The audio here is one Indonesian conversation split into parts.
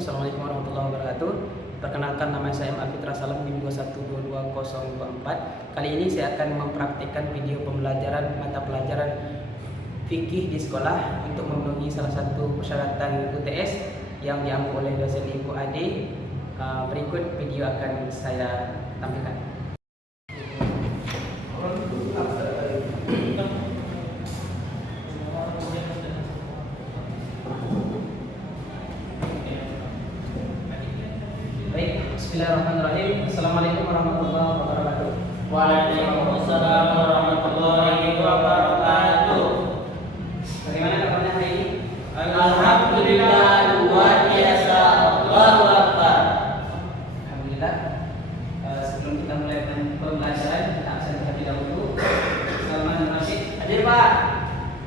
Assalamualaikum warahmatullahi wabarakatuh. Perkenalkan, nama saya Alfitra Salam NIM 2122024. Kali ini saya akan mempraktikkan video pembelajaran mata pelajaran fikih di sekolah untuk memenuhi salah satu persyaratan UTS yang diampu oleh dosen Ibu Ade. Berikut video akan saya tampilkan. Bismillahirrahmanirrahim. Assalamualaikum warahmatullahi wabarakatuh. Waalaikumsalam warahmatullahi wabarakatuh. Bagaimana kabarnya hari ini? Alhamdulillah, luar biasa. Allahu Akbar. Alhamdulillah. Sebelum kita mulai pembelajaran, kita absen terlebih dahulu. Salman Rashid, hadir Pak.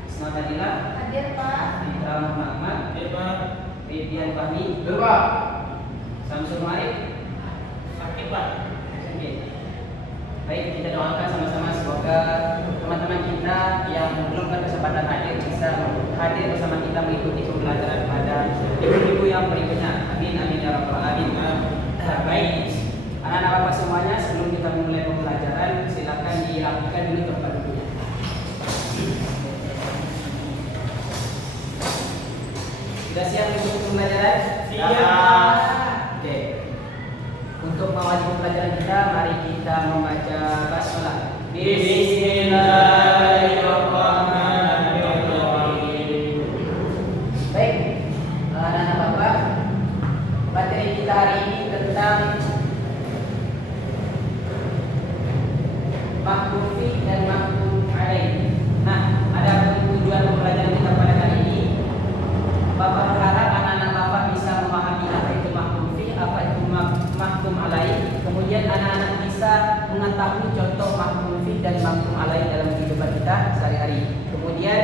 Ismail Adila, Hadir Pak. Fitra Muhammad, Hadir Pak. Ridian Fahmi, Hadir Pak. Samsul Marif, Sakit Pak. Oke. Baik, kita doakan sama-sama semoga teman-teman kita yang belum berkesempatan hadir bisa hadir bersama kita mengikuti pembelajaran pada minggu yang berikutnya. Amin amin ya rabbal alamin. Baik, anak-anak bapak semuanya, sebelum kita memulai pembelajaran, silakan dirapikan dulu tempat duduknya. Sudah siap untuk pembelajaran? Siap. Oke. Untuk mengawali pembelajaran kita, mari kita membaca basmalah. Bismillahirrahmanirrahim. Baik, anak-anak bapak, materi kita hari ini tentang mahkum fi dan mahkum alaih. Nah, ada tujuan pembelajaran kita pada kali ini. Bapak berharap anak-anak bapak bisa memahami apa itu mahkum fi, apa itu mahkum alaih. Kemudian anak-anak bisa mengetahui contoh mahkum fi dan mahkum alaih dalam kehidupan kita sehari-hari. Kemudian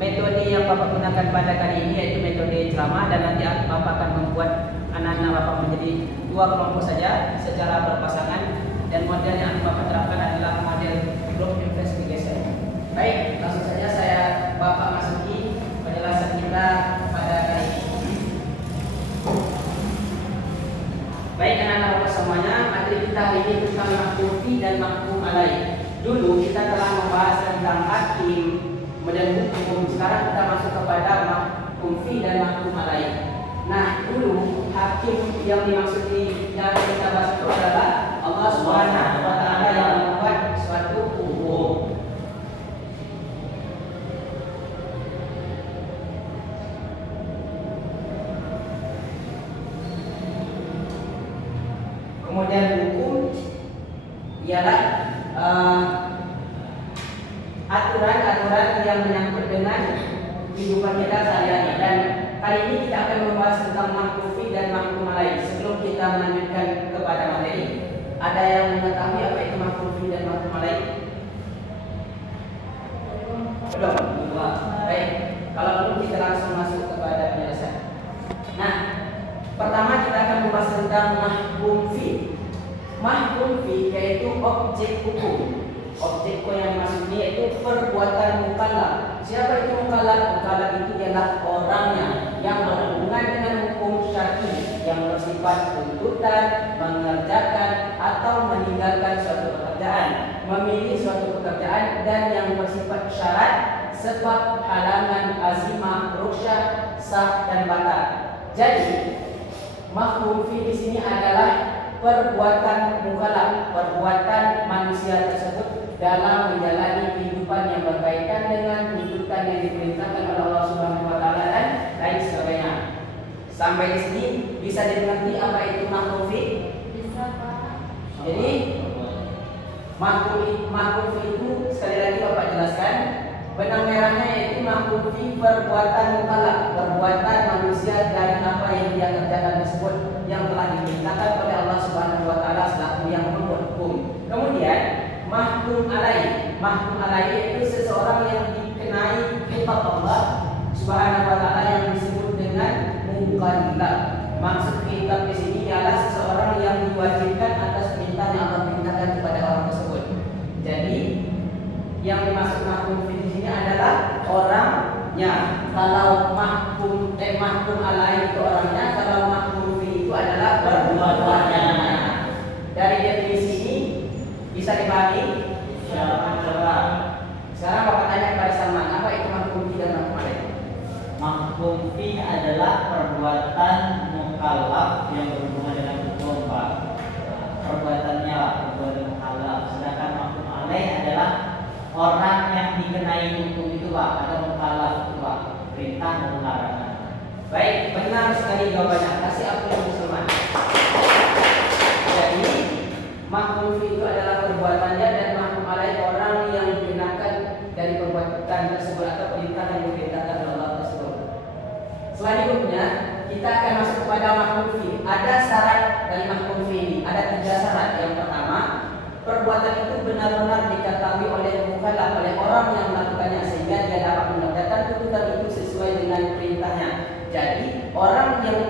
metode yang bapak gunakan pada kali ini yaitu metode ceramah, dan nanti bapak akan membuat anak-anak bapak menjadi dua kelompok saja secara berpasangan, dan model yang bapak terapkan adalah model group investigation. Baik, langsung saja saya bapak masuki penjelasan kita pada kali ini. Baik anak-anak bapak semuanya, materi kita hari ini tentang mahkum fi dan mahkum alaih. Dulu kita telah membahas tentang hakim dan hukum. Sekarang kita masuk kepada mahkum fi dan mahkum alaih. Nah, dulu hakim yang dimaksud yang kita bahas itu adalah Allah Subhanahu wa taala yang membuat suatu hukum. Kemudian hukum ialah aturan-aturan yang menyangkut dengan kehidupan kita sehari-hari. Dan kali ini kita akan membahas tentang mahkum fi dan mahkum alaih. Sebelum kita melanjutkan kepada materi, ada yang mengetahui apa itu mahkum fi dan mahkum alaih? Belum? Baik, kalau belum kita langsung masuk kepada penjelasan. Nah, pertama kita akan membahas tentang mahkum fi. Mahkum fi yaitu objek hukum. Objek hukum yang dimaksud ini yaitu perbuatan mukallaf. Siapa itu mukallaf? Mukallaf itu ialah orangnya yang berhubungan dengan hukum syar'i yang bersifat tuntutan, mengerjakan atau meninggalkan suatu pekerjaan, memilih suatu pekerjaan, dan yang bersifat syarat, sebab, halangan, azimah, rukhsah, sah, dan batal. Jadi mahkum fi di sini adalah perbuatan mukallaf, perbuatan manusia tersebut dalam menjalani kehidupan yang berkaitan dengan tuntutan yang diperintahkan oleh Allah Subhanahu wa taala dan lain sebagainya. Sampai di sini bisa dimengerti apa itu mahkum fi? Bisa Pak. Jadi mahkum fi itu sekali lagi Bapak jelaskan, benang merahnya yaitu mahkum fi perbuatan mukallaf, perbuatan manusia dari apa yang dia kerjakan tersebut yang telah diperintahkan oleh Allah Subhanahu wa taala selaku yang membuat hukum. Kemudian mahkum alaih. Mahkum alaih itu seseorang yang dikenai kitab Allah Subhanahu wa taala yang disebut dengan mukallaf. Maksud kitab di sini ialah seseorang yang diwajibkan atas perintah yang Allah perintahkan kepada orang tersebut. Jadi yang dimaksud mahkum fi di sini adalah orangnya. Kalau mahkum alaih itu orangnya, kalau Bisa dipahami? Coba. Sekarang Bapak tanya kepada Salman, apa itu mahkum fi dan mahkum alaih? Mahkum fi adalah perbuatan mukallaf yang berhubungan dengan hukum, Pak. Perbuatannya lah, perbuatan mukallaf. Sedangkan mahkum alaih adalah orang yang dikenai hukum itu, Pak, atau mukallaf itu, Pak. Perintah maupun larangan. Baik, benar sekali jawabannya. Kasih aku yang Salman. Jadi mahkum fi itu adalah perbuatannya dan mahkum alaih orang yang dikenakan dari perbuatan tersebut atau perintah yang diperintahkan oleh Allah tersebut. Selanjutnya kita akan masuk kepada mahkum fi. Ada syarat dari mahkum fi ini. Ada 3 syarat. Yang pertama, perbuatan itu benar-benar diketahui oleh mukallaf, oleh orang yang melakukannya sehingga dia dapat mendapatkan tuntutan itu sesuai dengan perintahnya. Jadi orang yang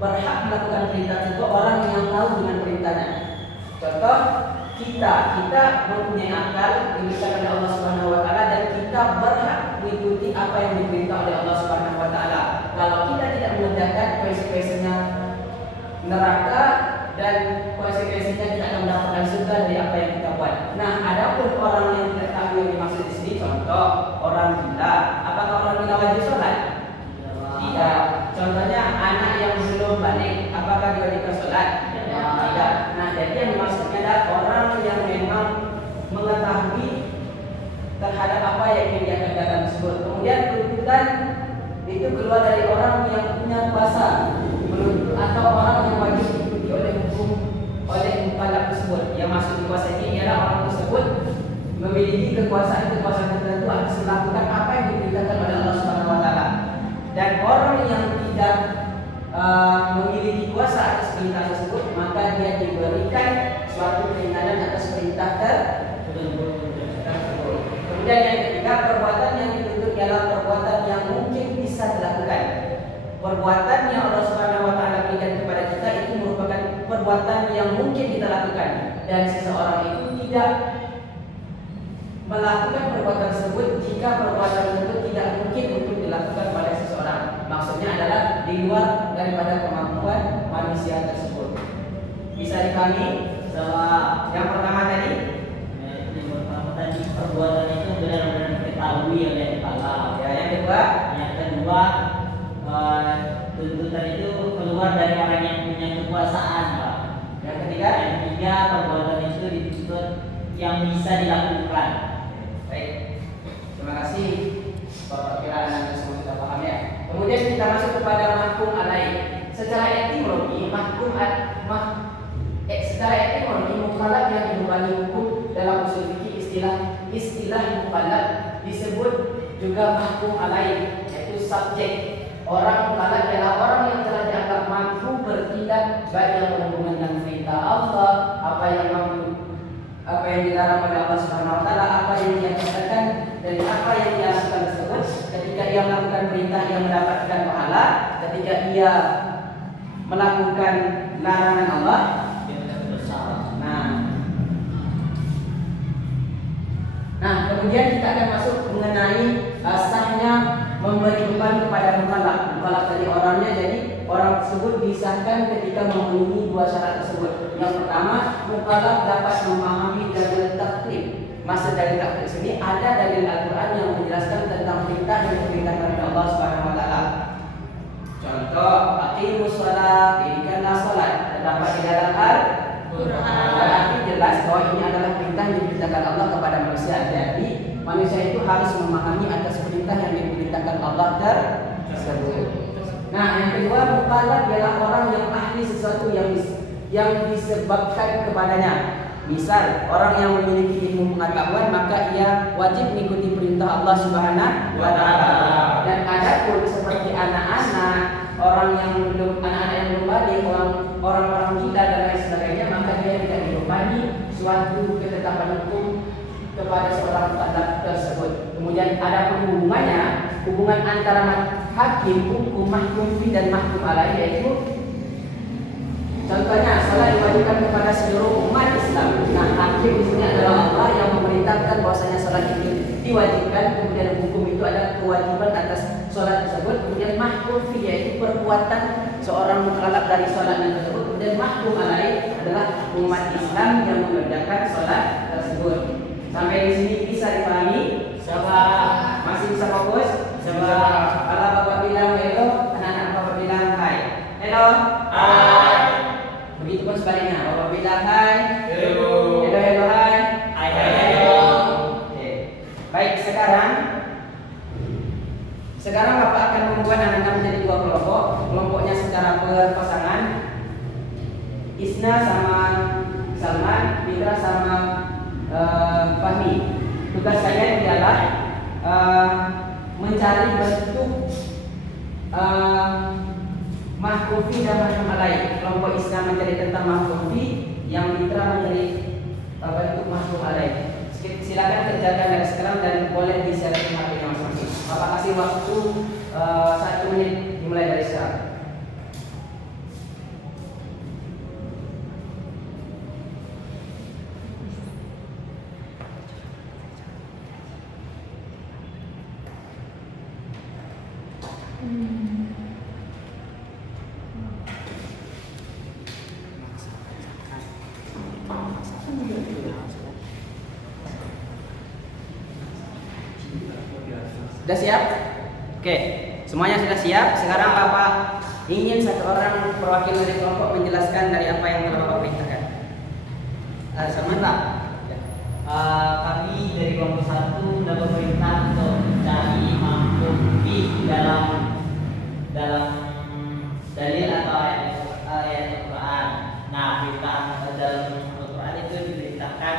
berhak melakukan perintah itu orang yang tahu dengan perintahnya. Contoh, kita mempunyai akal diberikan oleh Allah Subhanahu wa taala dan kita berhak mengikuti apa yang diperintah oleh Allah Subhanahu wa taala. Kalau kita tidak mengerjakan, konsekuensinya neraka dan konsekuensinya kita akan mendapatkan surga dari apa yang kita buat. Nah, adapun orang yang tidak tahu yang dimaksud di sini, contoh orang gila. Apakah orang gila wajib sholat? Tidak. Contohnya anak yang belum balik, apakah diwajibkan sholat? Tidak. Nah, jadi yang dimaksudnya adalah orang yang memang mengetahui terhadap apa yang ingin dia kerjakan tersebut. Kemudian tuntutan itu keluar dari orang yang punya kuasa menuntut atau orang yang wajib diikuti oleh hukum oleh mukallaf tersebut. Yang masuk di kuasa ini ialah orang tersebut memiliki kekuasaan tertentu atas melakukan apa yang diperintahkan oleh Allah Subhanahu wa taala. Dan orang yang tidak memiliki kuasa atas perintah tersebut, maka dia diberikan suatu keringanan atas perintah tersebut. Kemudian yang ketiga, perbuatan yang dituntut ialah perbuatan yang mungkin bisa dilakukan. Perbuatan yang Allah Subhanahu wa taala berikan kepada kita itu merupakan perbuatan yang mungkin kita lakukan dan seseorang itu tidak melakukan perbuatan tersebut jika perbuatan tersebut tidak mungkin untuk dilakukan oleh seseorang. Maksudnya adalah di luar daripada kemampuan manusia tersebut. Bisa dipahami? Sama Yang pertama tadi, yang pertama tadi perbuatan itu benar-benar diketahui oleh mukallaf. ya, yang kedua, Tuntutan itu keluar dari orang yang punya kekuasaan, Pak. yang ketiga, Perbuatan itu dituntut yang bisa dilakukan. baik. Terima kasih Bapak, kiraan Anda semua sudah paham ya. Kemudian kita masuk kepada mahkum alaih. Secara etimologi, secara etimologi mukallaf yang dibebani hukum dalam usul fikih istilah mukallaf disebut juga mahkum alaih, yaitu subjek. Orang mukallaf adalah orang yang telah dianggap mampu bertindak baik yang berhubungan dengan perintah Allah, apa yang dilarang oleh Allah Subhanahu wa taala, apa yang dia katakan dan apa yang dia lakukan tersebut. Ketika dia melakukan perintah, dia mendapatkan pahala. Ketika dia melakukan larangan Allah, Nah, kemudian kita akan masuk mengenai sahnya memberi beban kepada mukallaf. Mukallaf tadi orangnya, jadi orang tersebut disahkan ketika memenuhi 2 syarat tersebut. Yang pertama, mukallaf dapat memahami dalil taklif. Maksud dalil taklif ini ada dalil Al-Qur'an yang menjelaskan tentang perintah yang diperintahkan oleh Allah Subhanahu wa taala. Contoh, aqimus shalah, dirikanlah salat. Terdapat di dalam Al-Qur'an. Berarti jelas bahwa ini adalah perintah yang diperintahkan Allah kepada manusia. Jadi manusia itu harus memahami atas perintah yang diperintahkan Allah tersebut. Nah, yang kedua, mukallaf ialah orang yang ahli sesuatu yang disebabkan kepadanya. Misal, orang yang memiliki ilmu pengetahuan, maka ia wajib mengikuti perintah Allah Subhanahu wa taala. Dan adapun seperti anak-anak, anak-anak yang belum balik, orang-orang gila dan lain sebagainya, maka dia tidak dibebani suatu ketetapan hukum kepada seorang mukallaf tersebut. Kemudian ada hubungan antara hakim, hukum, mahkum fi dan mahkum alaih, yaitu contohnya salat diwajibkan kepada seluruh umat Islam. Nah, hakim di sini adalah Allah yang memerintahkan bahwasanya salat itu diwajibkan, kemudian hukum itu adalah kewajiban atas salat tersebut. Kemudian mahkum fi yaitu perbuatan seorang mukallaf dari salat tersebut. Kemudian mahkum alaih adalah umat Islam yang mengerjakan salat tersebut. fahmi. Tugas kalian ialah mencari bentuk mahkum fi dan mahkum alaih. Kelompok Islam mencari tentang mahkum fi, yang mitra mencari bentuk mahkum alaih. Silakan kerjakan dari sekarang dan boleh di-share ke HP-nya masing-masing. Bapak kasih waktu 1 menit dimulai dari sekarang. Sudah siap? Oke, semuanya sudah siap. Sekarang Bapak ingin satu orang perwakilan dari kelompok menjelaskan dari apa yang telah Bapak perintahkan. Salman Pak. Kami dari kelompok 1 mendapat perintah untuk mencari mahkum fi dalam dalil atau ayat Al-Quran. Nah, perintah dalam Al-Quran itu diperintahkan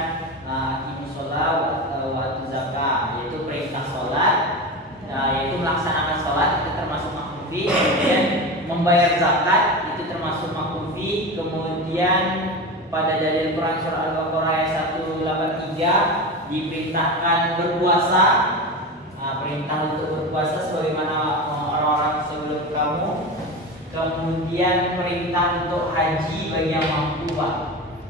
ibu sholat waktu zakat, yaitu perintah sholat, yaitu melaksanakan sholat itu termasuk mahkum fi. Kemudian membayar zakat itu termasuk mahkum fi. Kemudian pada dalil Quran surah Al-Baqarah ayat 183 diperintahkan berpuasa. Perintah untuk berpuasa sebagaimana orang-orang sebelum kamu. Kemudian perintah untuk haji bagi yang mampu, Pak.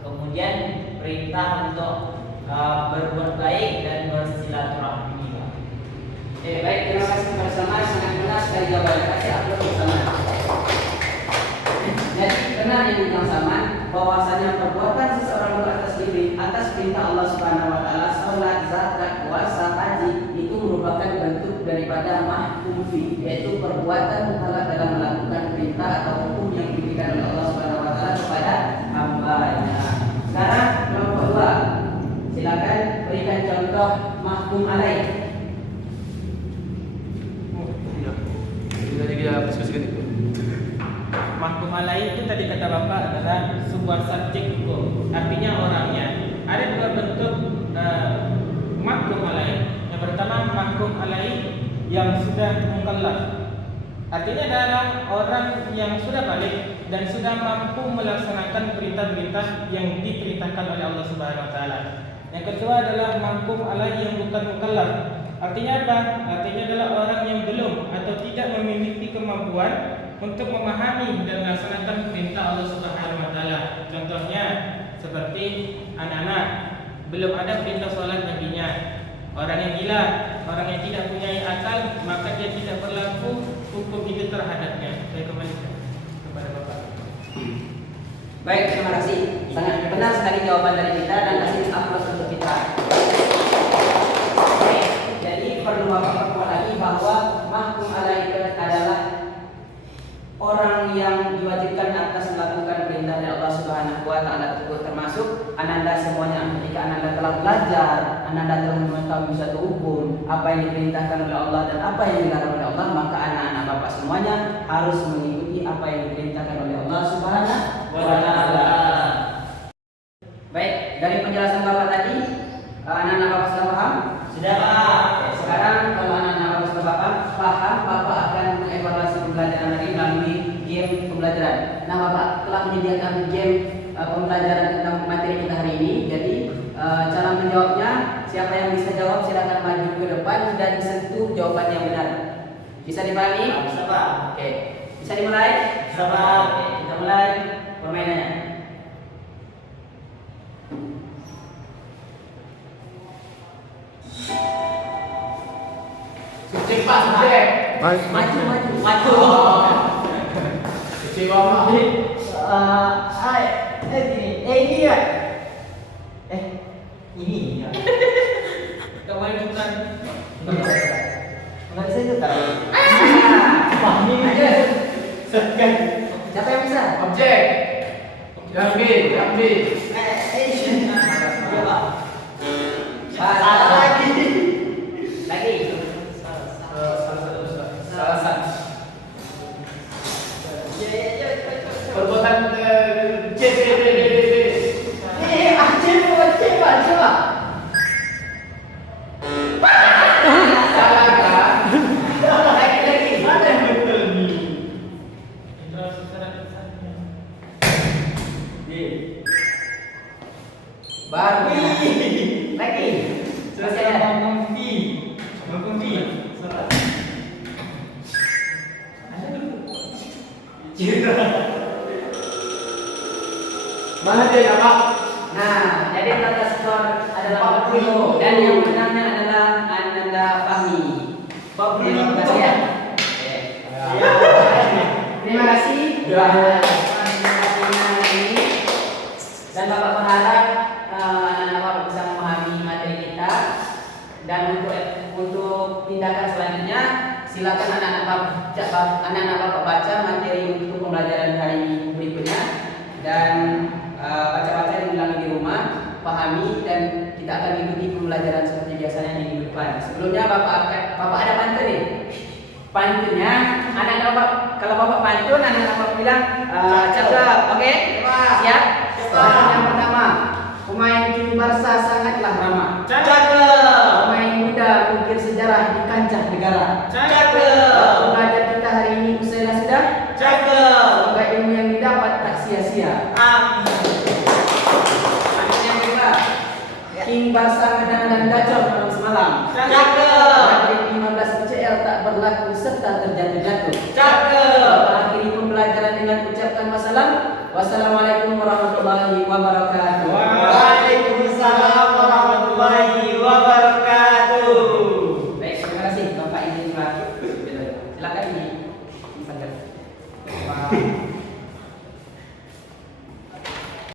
Kemudian perintah untuk berbuat baik dan bersilaturahmi, Pak. Baik, terima kasih kepada Salman, sangat benar sekali jawabannya. Kasih upload bersama. Jadi benar yang dibilang Salman, bahwasanya perbuatan seseorang itu atas perintah Allah Subhanahu wa taala, salat, zakat, puasa, haji itu merupakan bentuk daripada mahkum fi, yaitu perbuatan mukallaf dalam melakukan perintah atau hukum yang diberikan oleh Allah Subhanahu wa taala kepada hamba-Nya. Sekarang kelompok 2. Silakan berikan contoh mahkum alaih. Mahkum alaih itu tadi kata Bapak adalah sebuah subjek hukum. Artinya orangnya. Ada dua bentuk mahkum alaih. Yang pertama mahkum alaih yang sudah mukallaf. Artinya adalah orang yang sudah balik dan sudah mampu melaksanakan perintah-perintah yang diperintahkan oleh Allah Subhanahu wa taala. Yang kedua adalah mahkum alaih yang bukan mukallaf. Artinya apa? Artinya adalah orang yang belum atau tidak memiliki kemampuan untuk memahami dan melaksanakan perintah Allah Subhanahu wa taala. Contohnya seperti anak-anak belum ada perintah sholat baginya. Orang yang gila, orang yang tidak punya akal, maka dia tidak berlaku hukum itu terhadapnya. Saya kembalikan kepada Bapak. Baik, terima kasih. Sangat benar sekali jawaban dari kita dan kasih aplaus untuk kita. Oke, jadi perlu Bapak perkuat lagi bahwa mahkum alaih adalah orang yang diwajibkan atas melakukan perintah dari Allah Subhanahu wa taala tersebut, termasuk ananda semuanya. Ketika ananda telah belajar, ananda telah mengetahui satu hukum, apa yang diperintahkan oleh Allah dan apa yang dilarang oleh Allah, maka anak-anak Bapak semuanya harus mengikuti apa yang diperintahkan oleh Allah Subhanahu wa taala. Baik, dari penjelasan Bapak tadi, anak-anak Bapak sudah paham? Sudah, Pak. Sekarang kalau anak-anak Bapak sudah paham, Bapak akan mengevaluasi pembelajaran hari melalui game pembelajaran. Nah, Bapak telah menyediakan game pembelajaran tentang materi kita hari ini. Jadi cara menjawabnya, siapa yang bisa jawab silakan maju ke depan dan sentuh jawaban yang benar. Bisa dipahami? Bisa, Pak. Oke. Bisa dimulai? Bisa, Pak. Oke, kita mulai permainannya. Subjek Pak, subjek. Maju. Kecewa Pak. Ini ya. Ini ya. Kawan bukan Enggak bisa juga. Pahami aja. Segan. Siapa yang bisa? Objek. Yang B. Ya, Pak. Salah lagi. Salah satu. Ya, Perbuatan C. Pak, coba. Mana dia Pak? Nah, jadi tata skor adalah 40 dan yang menangnya adalah Ananda Fahmi. Bob, terima kasih ya. Oke. Terima kasih. Ya. Terima kasih ini. Dan Bapak berharap anak-anak Bapak bisa memahami materi kita. Dan untuk tindakan selanjutnya, silakan anak-anak Bapak baca materi untuk pembelajaran hari ini berikutnya. Dan baca-baca diulangi di rumah, pahami, dan kita akan ikuti pembelajaran seperti biasanya di minggu depan. Sebelumnya Bapak ada pantun nih. Pantunnya, anak-anak Bapak, kalau Bapak pantun, anak-anak Bapak bilang cakep, oke? Siap? Yang pertama, pemain tim Barca sangatlah ramah. Cakep. Pemain muda mungkin sejarah di kancah negara. Cakep. Pembelajar kita hari ini usai sudah. Cakep. Semoga ilmu yang didapat tak sia-sia. Amin. Yang kedua, King Barca kadang-kadang gacor malam semalam. Cakep. Madrid 15 UCL tak berlaku serta terjatuh-jatuh. Cakep. Akhiri pembelajaran dengan ucapkan wassalam. Wassalamualaikum warahmatullahi wabarakatuh.